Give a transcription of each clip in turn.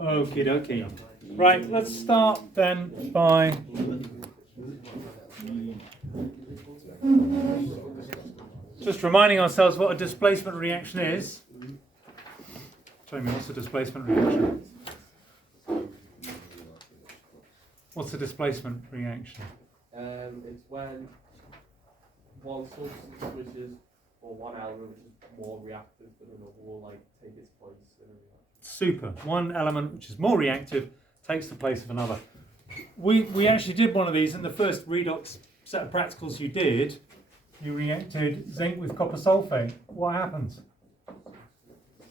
Okie dokie. Right, let's start then by just reminding ourselves what a displacement reaction is. Tell me, what's a displacement reaction? What's a displacement reaction? It's when one substance which is, or one element which is more reactive than another will like take its place in a reaction. Super. One element which is more reactive takes the place of another. We actually did one of these in the first redox set of practicals you did. You reacted zinc with copper sulfate. What happens?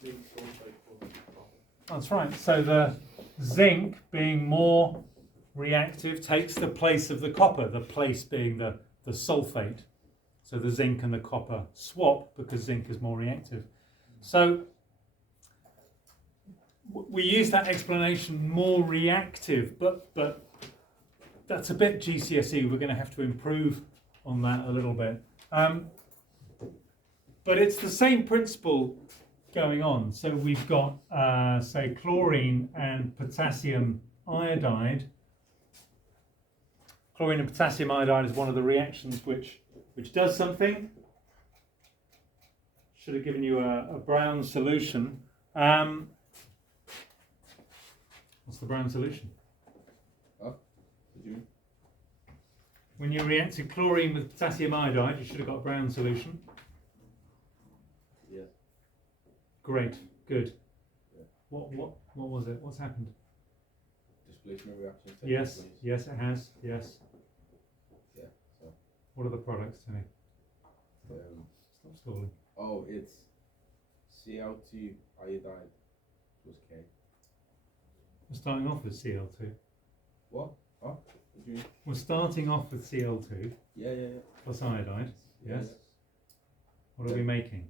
Zinc sulfate plus copper. That's right. So the zinc being more reactive takes the place of the copper, the place being the sulfate. So the zinc and the copper swap because zinc is more reactive. So we use that explanation, more reactive, but that's a bit GCSE. We're going to have to improve on that a little bit. But it's the same principle going on. So we've got, say, chlorine and potassium iodide. Chlorine and potassium iodide is one of the reactions which does something. Should have given you a brown solution. What's the brown solution? When you reacted chlorine with potassium iodide, you should have got a brown solution. Yeah. Great, good. Yeah. What was it? What's happened? Displacement reaction. Yes, yes, it has. Yes. Yeah. So. What are the products, Tony? Stop stalling. Oh, it's Cl2 iodide plus K. We're starting off with Cl2. What? Oh, what do you mean? We're starting off with Cl2 Yeah. plus iodide. Yes. Yeah. What are we making?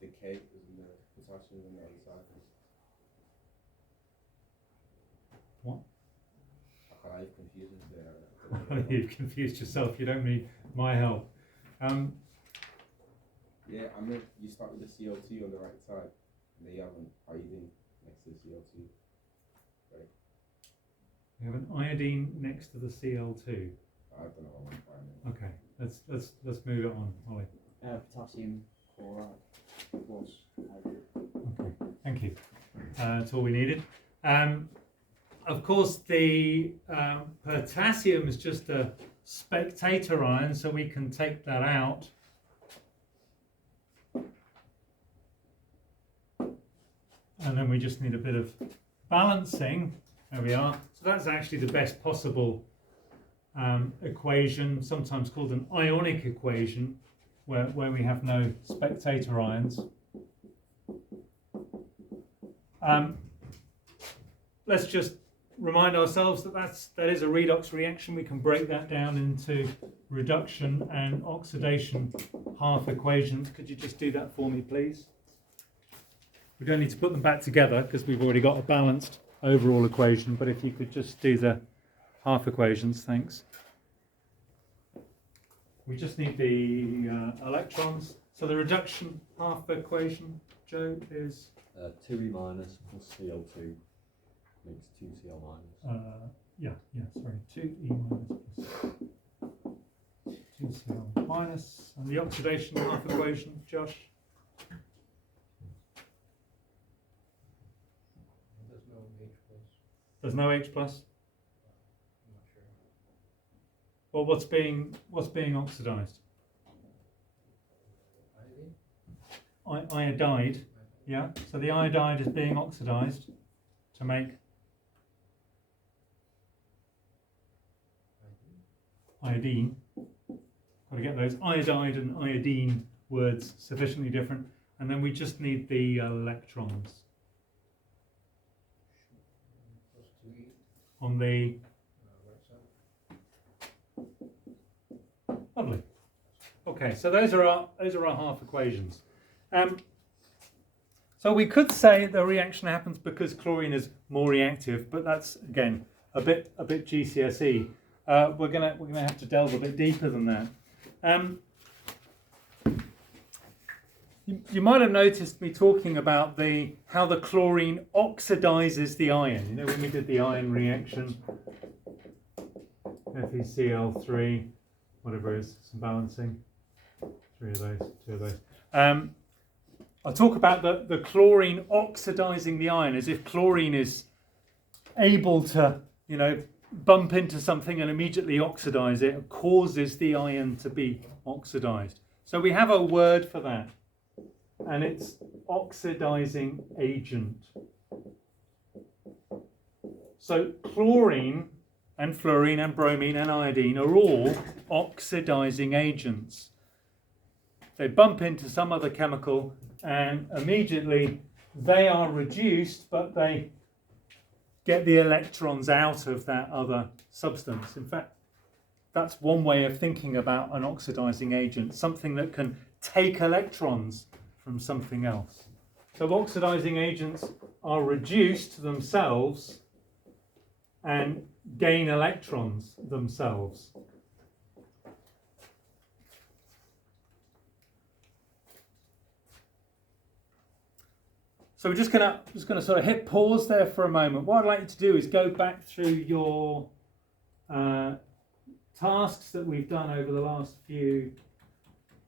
The K is in the potassium on the other side. What? I've confused there. You've confused yourself. You don't need my help. Yeah, I mean, you start with the Cl2 on the right side, and then you have an iodine next to the Cl2. Right? We have an iodine next to the Cl2. I don't know what I'm finding. Okay, let's move it on, Ollie. Potassium chloride plus iodine. Okay, thank you. That's all we needed. Of course, the potassium is just a spectator ion, so we can take that out. And then we just need a bit of balancing. There we are. So that's actually the best possible equation, sometimes called an ionic equation, where we have no spectator ions. Let's just remind ourselves that is a redox reaction. We can break that down into reduction and oxidation half equations. Could you just do that for me, please? We don't need to put them back together because we've already got a balanced overall equation, but if you could just do the half equations, thanks. We just need the electrons. So the reduction half equation, Joe, is 2e minus plus Cl2 makes 2Cl minus. sorry, 2e minus plus 2Cl minus. And the oxidation half equation, Josh? There's no H plus? I'm not sure. Well, what's being oxidized? Iodide. Yeah. So the iodide is being oxidized to make iodine. Got to get those iodide and iodine words sufficiently different, and then we just need the electrons on the lovely. Okay, so those are our half equations. So we could say the reaction happens because chlorine is more reactive, but that's again a bit GCSE. We're gonna have to delve a bit deeper than that. You might have noticed me talking about how the chlorine oxidizes the iron. You know, when we did the iron reaction, FeCl3, whatever it is, some balancing, 3 of those, 2 of those. I'll talk about the chlorine oxidizing the iron, as if chlorine is able to, you know, bump into something and immediately oxidize it. It causes the iron to be oxidized. So we have a word for that, and it's oxidizing agent. So chlorine and fluorine and bromine and iodine are all oxidizing agents. They bump into some other chemical and immediately they are reduced, but they get the electrons out of that other substance. In fact, that's one way of thinking about an oxidizing agent, something that can take electrons from something else. So oxidizing agents are reduced themselves and gain electrons themselves. So we're just gonna sort of hit pause there for a moment. What I'd like you to do is go back through your tasks that we've done over the last few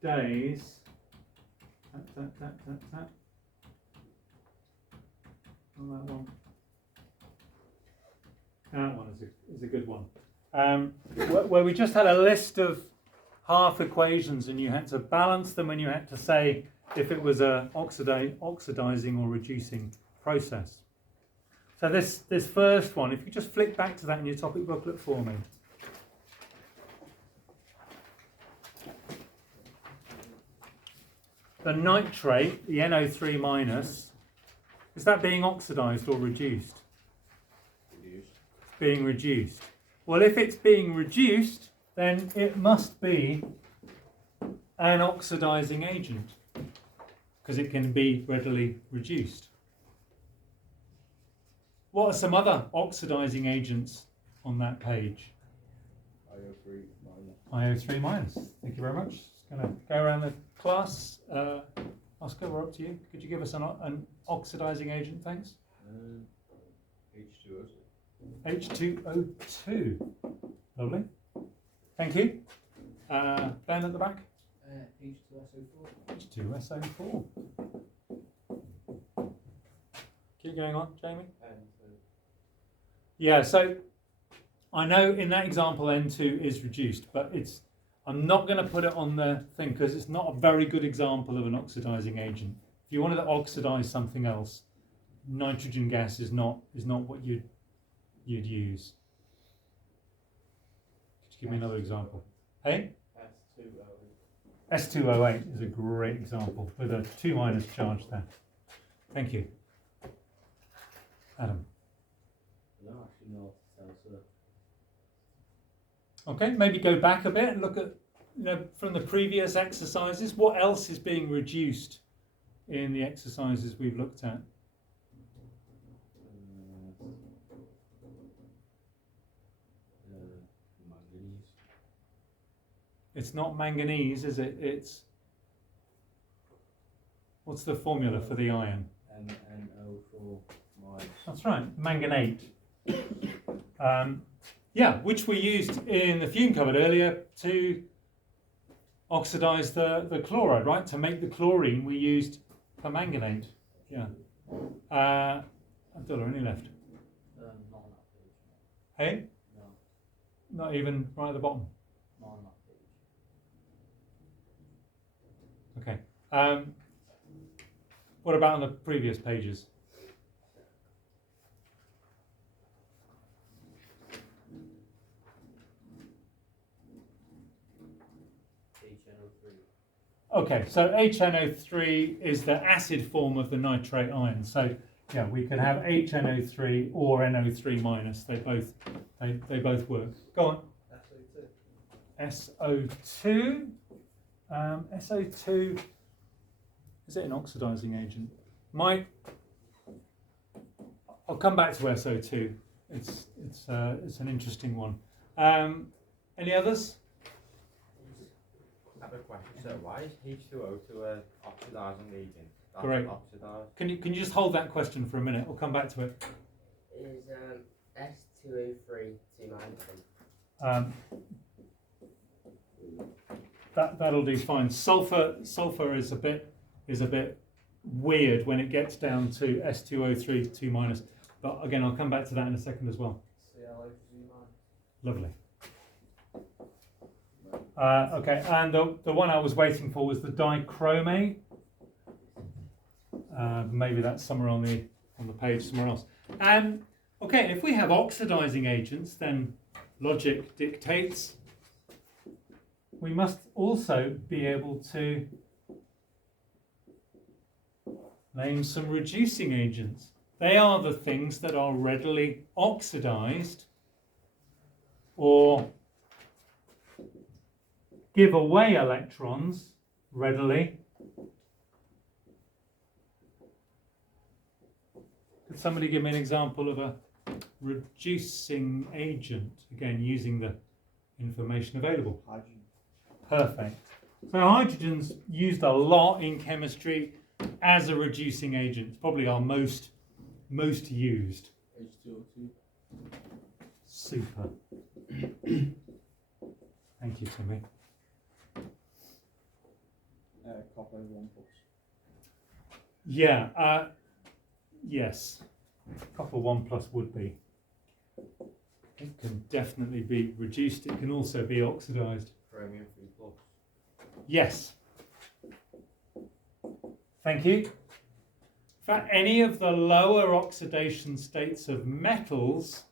days. Tap. On that one. That one is a good one. Where we just had a list of half equations and you had to balance them and you had to say if it was a oxidizing or reducing process. So this first one, if you just flick back to that in your topic booklet for me. The nitrate, the NO3 minus, is that being oxidized or reduced? Reduced. It's being reduced. Well, if it's being reduced, then it must be an oxidizing agent, because it can be readily reduced. What are some other oxidizing agents on that page? IO3 minus. IO3 minus. Thank you very much. Just going to go around the class. Oscar, we're up to you. Could you give us an oxidizing agent, thanks? H2O2. H2O2. Lovely. Thank you. Ben at the back. H2SO4. H2SO4. Keep going on, Jamie. Yeah, so I know in that example N2 is reduced, but I'm not going to put it on the thing because it's not a very good example of an oxidizing agent. If you wanted to oxidize something else, nitrogen gas is not what you'd use. Could you give me another example? Hey? S2O8 is a great example with a 2 minus charge there. Thank you. Adam. Okay, maybe go back a bit and look at, from the previous exercises, what else is being reduced in the exercises we've looked at? Manganese. It's not manganese, is it? What's the formula for the iron? NO4 minus. That's right, manganate. Which we used in the fume cupboard earlier to oxidize the chloride, right? To make the chlorine we used permanganate. Yeah. I've got only left. Not on that page. Hey? No, Not even right at the bottom. not on that page. Okay. What about on the previous pages? Okay, so HNO3 is the acid form of the nitrate ion. So yeah, we could have HNO3 or NO3 minus. They both work. Go on. SO2. SO2. Is it an oxidizing agent? I'll come back to SO2. It's an interesting one. Any others? I have a question. So why is H2O2 an oxidizing agent? That's Correct. Oxidized. Can you just hold that question for a minute? We'll come back to it. Is S2O3 2 minus 1? That'll do fine. Sulfur is a bit weird when it gets down to S2O3 2 minus. But again, I'll come back to that in a second as well. ClO3 minus. Lovely. Okay, and the one I was waiting for was the dichromate. Maybe that's somewhere on the page somewhere else. Okay, if we have oxidizing agents, then logic dictates we must also be able to name some reducing agents. They are the things that are readily oxidized or give away electrons readily. Could somebody give me an example of a reducing agent? Again, using the information available. Hydrogen. Perfect. So hydrogen's used a lot in chemistry as a reducing agent. It's probably our most used. H2O2. Super. Thank you, Timmy. Copper 1+. Yeah. Yes. Copper 1+ would be. It can definitely be reduced. It can also be oxidized. Chromium 3+. Yes. Thank you. For any of the lower oxidation states of metals,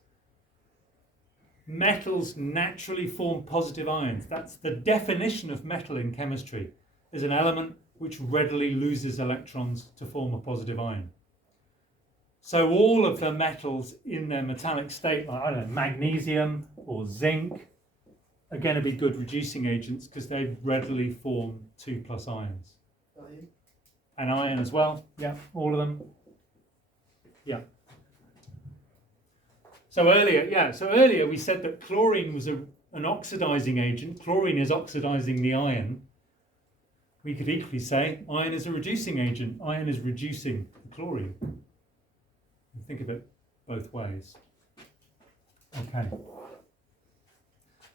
metals naturally form positive ions. That's the definition of metal in chemistry, is an element which readily loses electrons to form a positive ion. So all of the metals in their metallic state, like, I don't know, magnesium or zinc, are going to be good reducing agents because they readily form 2+ ions. And iron as well, yeah, all of them. Yeah. So earlier we said that chlorine was an oxidizing agent. Chlorine is oxidizing the iron. We could equally say iron is a reducing agent. Iron is reducing the chlorine. Think of it both ways. Okay.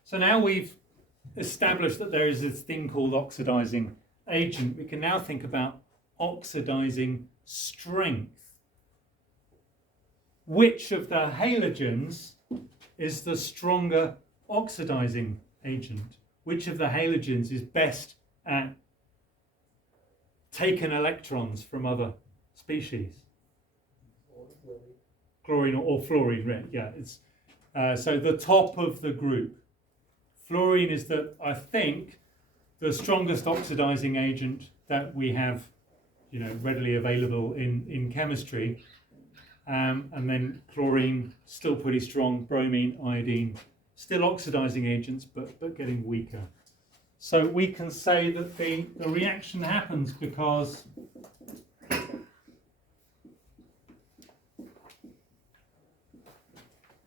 So now we've established that there is this thing called oxidizing agent. We can now think about oxidizing strength. Which of the halogens is the stronger oxidizing agent? Which of the halogens is best at taking electrons from other species? Chlorine or fluorine, right? Yeah, it's so the top of the group. Fluorine is I think the strongest oxidizing agent that we have, readily available in chemistry. And then chlorine, still pretty strong. Bromine, iodine, still oxidizing agents, but getting weaker. So we can say that the reaction happens because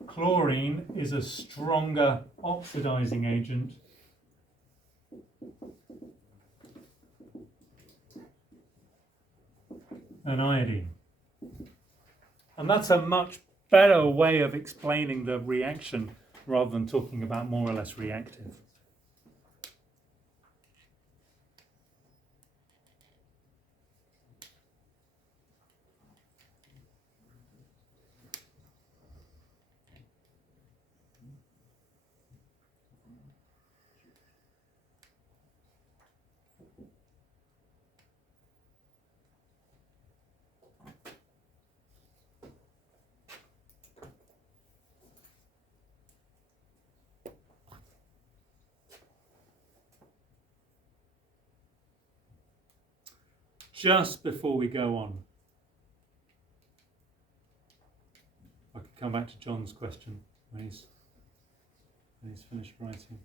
chlorine is a stronger oxidizing agent than iodine. And that's a much better way of explaining the reaction rather than talking about more or less reactive. Just before we go on, I could come back to John's question when he's finished writing.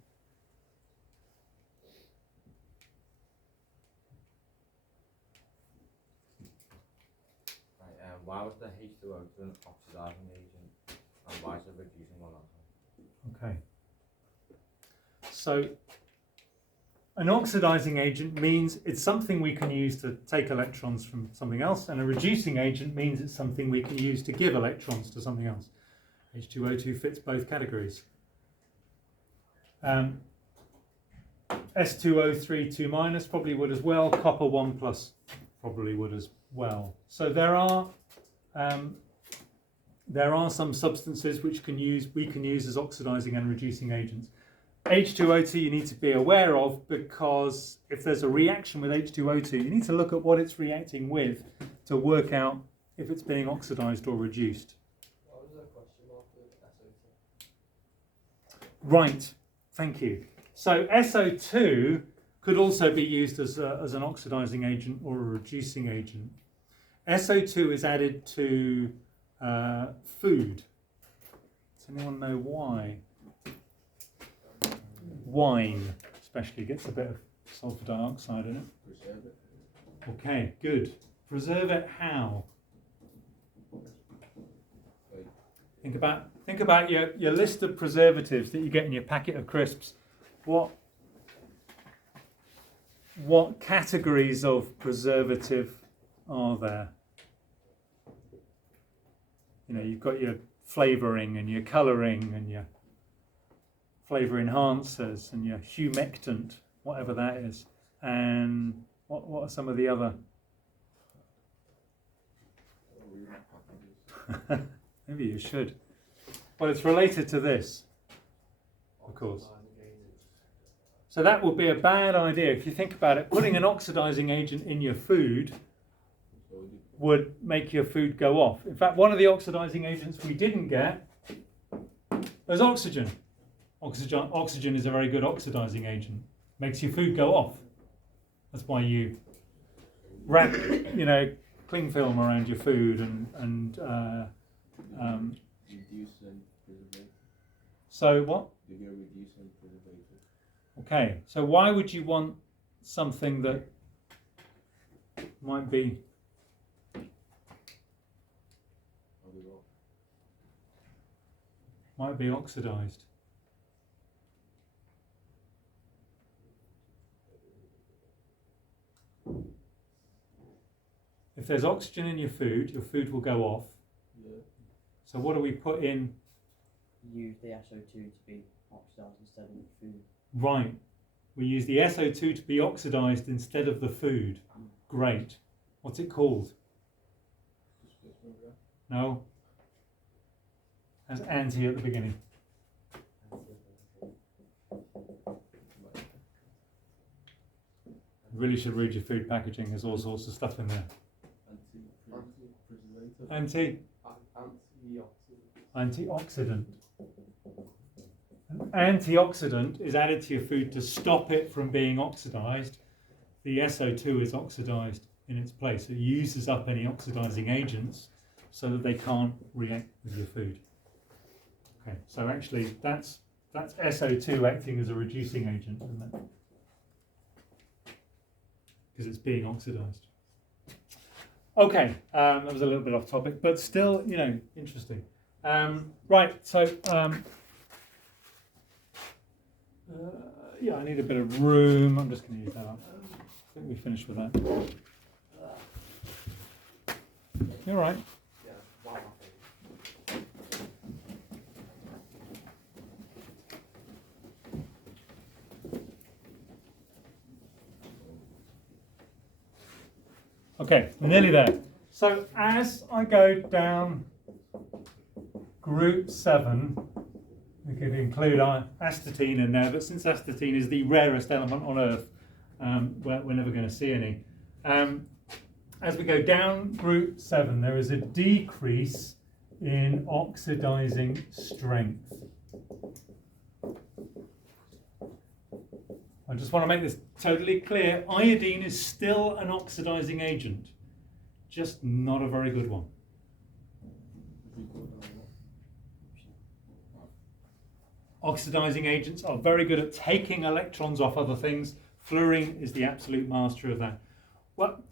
Right, why was the H2O2 an oxidizing agent, and why is it reducing one also? Okay. So an oxidizing agent means it's something we can use to take electrons from something else, and a reducing agent means it's something we can use to give electrons to something else. H2O2 fits both categories. S2O3 2 minus probably would as well. Copper 1 plus probably would as well. So there are some substances which we can use as oxidizing and reducing agents. H2O2 you need to be aware of, because if there's a reaction with H2O2, you need to look at what it's reacting with to work out if it's being oxidized or reduced. What was the question mark with SO2? Right, thank you. So SO2 could also be used as an oxidizing agent or a reducing agent. SO2 is added to food. Does anyone know why? Wine especially gets a bit of sulfur dioxide in it. Preserve it. Okay, good. Preserve it how? Think about your list of preservatives that you get in your packet of crisps. What categories of preservative are there? You know, you've got your flavouring and your colouring and your flavour enhancers and your humectant, whatever that is. And what are some of the other? Maybe you should. Well, it's related to this, of course. So that would be a bad idea. If you think about it, putting an oxidizing agent in your food would make your food go off. In fact, one of the oxidizing agents we didn't get was oxygen. Oxygen is a very good oxidizing agent. Makes your food go off. That's why you wrap, cling film around your food and Reduce and preserve. so what? Do you reduce and preserve? Okay, so why would you want something that might be oxidized? If there's oxygen in your food will go off. Yeah. So what do we put in? Use the SO2 to be oxidized instead of the food. Right. We use the SO2 to be oxidized instead of the food. Great. What's it called? Displacement. No? Has anti at the beginning. You really should read your food packaging. There's all sorts of stuff in there. Antioxidant. Antioxidant. An antioxidant is added to your food to stop it from being oxidized. The SO2 is oxidized in its place. It uses up any oxidizing agents so that they can't react with your food. Okay, so actually that's SO2 acting as a reducing agent, isn't it? Because it's being oxidized. Okay, that was a little bit off topic, but still, interesting. Right, so I need a bit of room. I'm just going to use that up. I think we finished with that. You all right? Yeah. Wow. Okay, we're nearly there. So as I go down group 7, we could include astatine in there, but since astatine is the rarest element on Earth, we're never going to see any. As we go down group 7, there is a decrease in oxidizing strength. I just want to make this totally clear. Iodine is still an oxidizing agent, just not a very good one. Oxidizing agents are very good at taking electrons off other things. Fluorine is the absolute master of that. Well,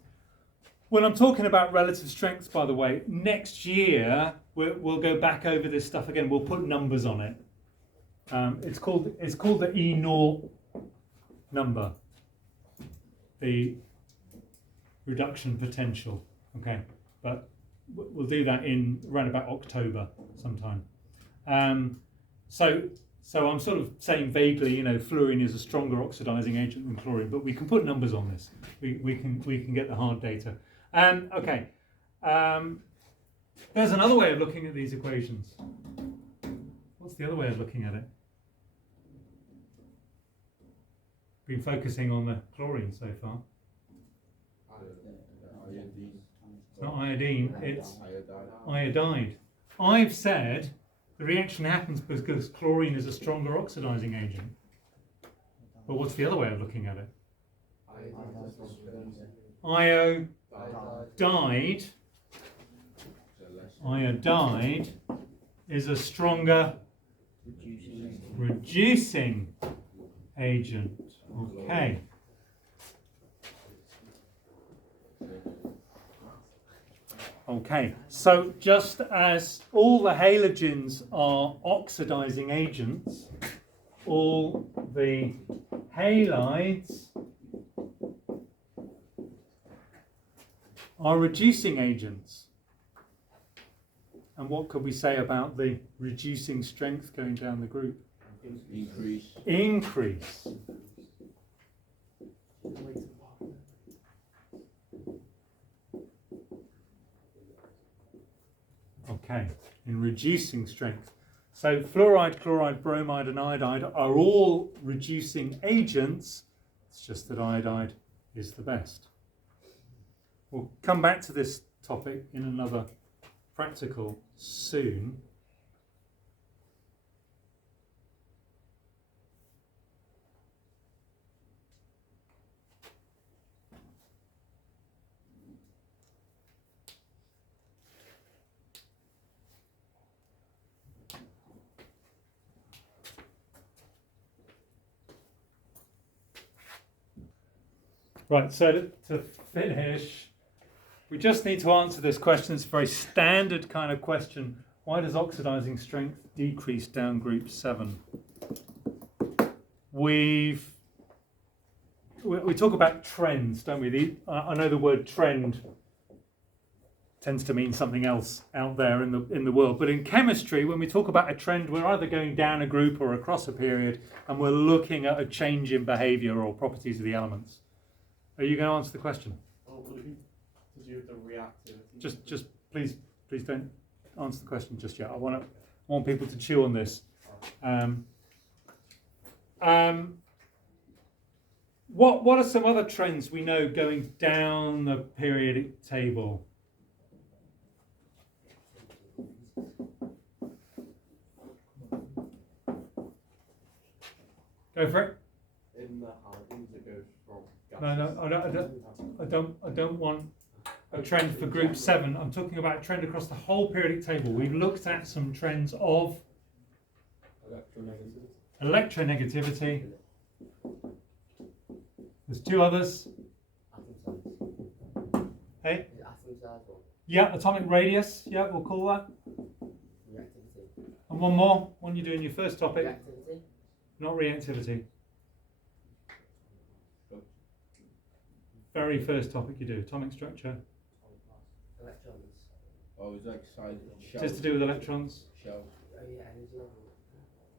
when I'm talking about relative strengths, by the way, next year we'll go back over this stuff again. We'll put numbers on it. It's called the E0 number. the reduction potential. Okay, but we'll do that in around about October sometime. So I'm sort of saying vaguely, fluorine is a stronger oxidizing agent than chlorine, but we can put numbers on this. We can get the hard data. Okay. There's another way of looking at these equations. What's the other way of looking at it? Been focusing on the chlorine so far. It's not iodine, it's iodide. I've said the reaction happens because chlorine is a stronger oxidizing agent. But what's the other way of looking at it? Iodide is a stronger reducing agent. Okay. Okay, so just as all the halogens are oxidizing agents, all the halides are reducing agents. And what could we say about the reducing strength going down the group? Increase. Okay, in reducing strength. So fluoride, chloride, bromide and iodide are all reducing agents. It's just that iodide is the best. We'll come back to this topic in another practical soon. Right, so to finish, we just need to answer this question. It's a very standard kind of question. Why does oxidizing strength decrease down group 7? We talk about trends, don't we? I know the word trend tends to mean something else out there in the world, but in chemistry, when we talk about a trend, we're either going down a group or across a period, and we're looking at a change in behavior or properties of the elements. Are you going to answer the question? Oh, would it be to do with the reactivity? Just please don't answer the question just yet. I want people to chew on this. What are some other trends we know going down the periodic table? Go for it. In the halogens, it goes from No, I don't want a trend for group 7. I'm talking about a trend across the whole periodic table. We've looked at some trends of electronegativity. There's 2 others. Hey? Yeah, atomic radius. Yeah, we'll call that. Reactivity. And one more. One you do in your first topic. Reactivity. Not reactivity. Very first topic you do. Atomic structure. Electrons. Oh, is that side shell? Just to do with electrons. Shell. Oh yeah, energy level.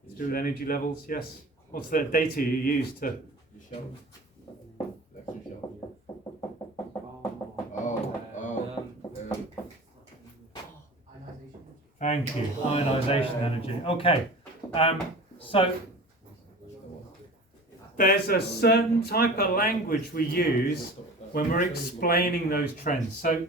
It's to do with energy levels. Yes. What's the data you use to? The shell. Electron shell. Ionization. Thank you. Ionization energy. Okay. So there's a certain type of language we use when we're explaining those trends. So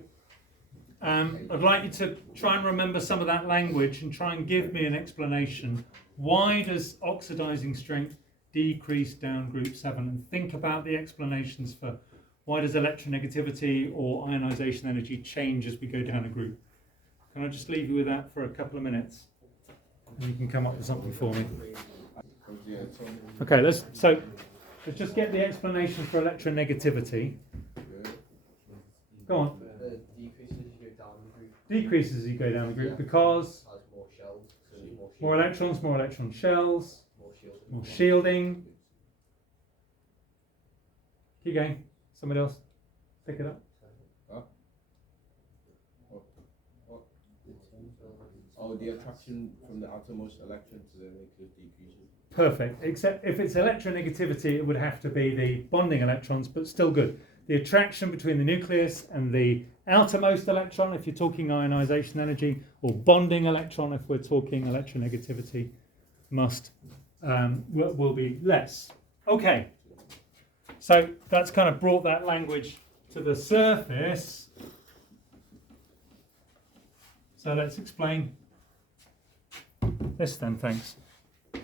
I'd like you to try and remember some of that language and try and give me an explanation. Why does oxidizing strength decrease down group 7? And think about the explanations for why does electronegativity or ionization energy change as we go down a group. Can I just leave you with that for a couple of minutes? And you can come up with something for me. Okay, let's just get the explanation for electronegativity. Go on. Decreases as you go down the group. Decreases as you go down the group because Has more shells. So there's more electrons, more electron shells, More shielding. more shielding. Keep going. Somebody else pick it up. Oh, the attraction from the outermost electron to the nucleus decreases. Perfect. Except if it's electronegativity, it would have to be the bonding electrons, but still good. The attraction between the nucleus and the outermost electron, if you're talking ionization energy, or bonding electron, if we're talking electronegativity, will be less. Okay. So that's kind of brought that language to the surface. So let's explain this then, thanks. Do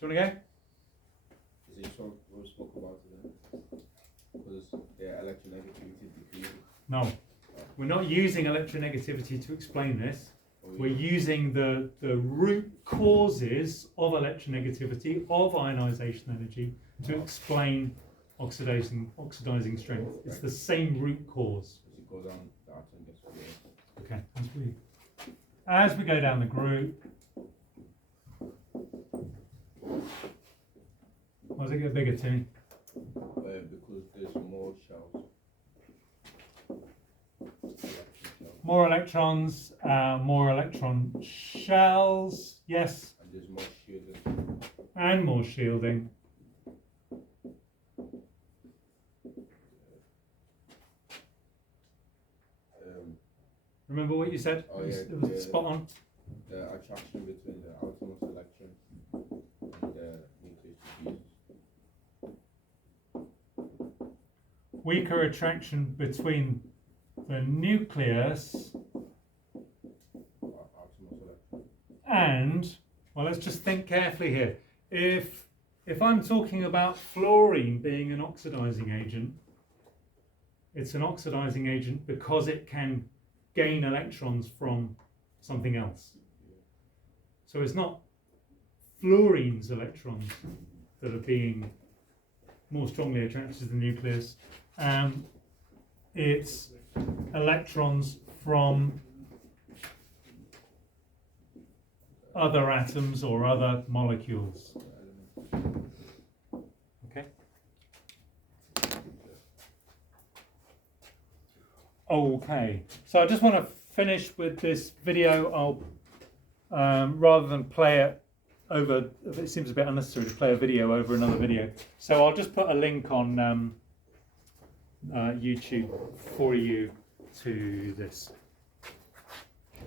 you want to go? Is it what we spoke about today? Because the electronegativity decreases. No, we're not using electronegativity to explain this. We're using the root causes of electronegativity, of ionization energy, to explain oxidizing strength. It's the same root cause. As you go down, the atom gets bigger. Okay, as we go down the group, why does it get bigger, Timmy? Because there's more shells. More electrons, more electron shells, yes, And there's more shielding. and more shielding. Remember what you said? Oh, It was- yeah, it was yeah. spot on. The attraction between the outermost electron and the nucleus decreases. Weaker attraction between the nucleus Outermost electron. and, well, let's just think carefully here. If I'm talking about fluorine being an oxidizing agent, it's an oxidizing agent because it can gain electrons from something else. So it's not fluorine's electrons that are being more strongly attracted to the nucleus. It's electrons from other atoms or other molecules. Okay. Okay. So I just want to finish with this video. I'll rather than play it over. It seems a bit unnecessary to play a video over another video. So I'll just put a link on YouTube for you to this.